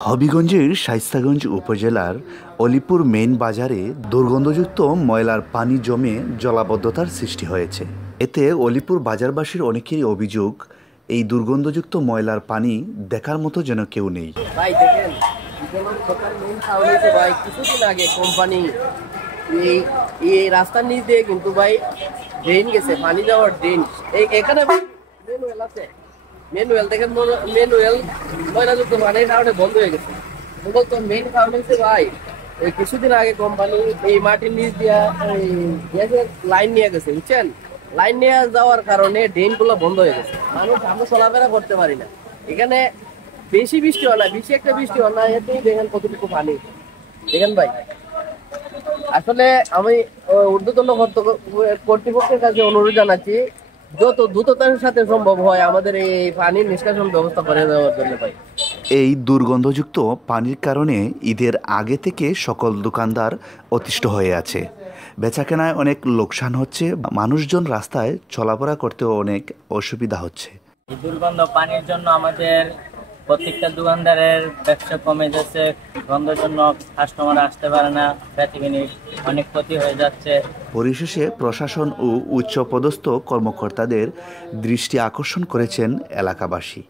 হবিগঞ্জের শায়েস্তাগঞ্জ উপজেলার অলিপুর মেইন বাজারে দুর্গন্ধযুক্ত ময়লার পানি জমে জলাবদ্ধতার সৃষ্টি হয়েছে। এতে অলিপুর বাজারবাসীর অনেকেরই অভিযোগ, এই দুর্গন্ধযুক্ত ময়লার পানি দেখার মতো যেন কেউ নেই। ভাই দেখেন, ভাই কিছুদিন আগে কোম্পানি এই রাস্তার নিচ দিয়ে কিন্তু ভাই ড্রেন গেছে, পানি যাওয়ার ড্রেন এখানে ম্যানুয়াল আছে। ম্যানুয়াল দেখেন, ম্যানুয়াল ময়লাযুক্ত পানির কারণে বন্ধ হয়ে গেছে। মূলত মেইন কারণ হচ্ছে ভাই কিছুদিন আগে কোম্পানি এই মাটির নিচ দিয়া লাইন নিয়ে গেছে, বুঝছেন? লাইন নিয়ে যাওয়ার কারণে ড্রেন গুলো বন্ধ হয়ে গেছে। মানুষ আমরা চলাফেরা করতে পারি না। এখানে বেশি বৃষ্টি হয় না, বেশি একটা বৃষ্টি হয় না, এতেই দেখেন কতটুকু পানি। দেখেন ভাই, আসলে আমি ঊর্ধ্বতন কর্তৃপক্ষের কাছে অনুরোধ জানাচ্ছি, যত দ্রুততার সাথে সম্ভব হয় আমাদের এই পানির নিষ্কাশন ব্যবস্থা করে দেওয়ার জন্য ভাই। এই দুর্গন্ধযুক্ত পানির কারণে ঈদের আগে থেকে সকল দোকানদার অতিষ্ঠ হয়ে আছে। বেচাকেনায় অনেক লোকসান হচ্ছে, মানুষজন রাস্তায় চলাফেরা করতেও অনেক অসুবিধা হচ্ছে। এই দুর্গন্ধ পানির জন্য আমাদের প্রত্যেকটা দোকানদারের ব্যবসা কমে যাচ্ছে। গন্ধের জন্য কাস্টমার আসতে পারে না, বেচাকেনার অনেক ক্ষতি হয়ে যাচ্ছে। পরিশেষে প্রশাসন ও উচ্চপদস্থ কর্মকর্তাদের দৃষ্টি আকর্ষণ করেছেন এলাকাবাসী।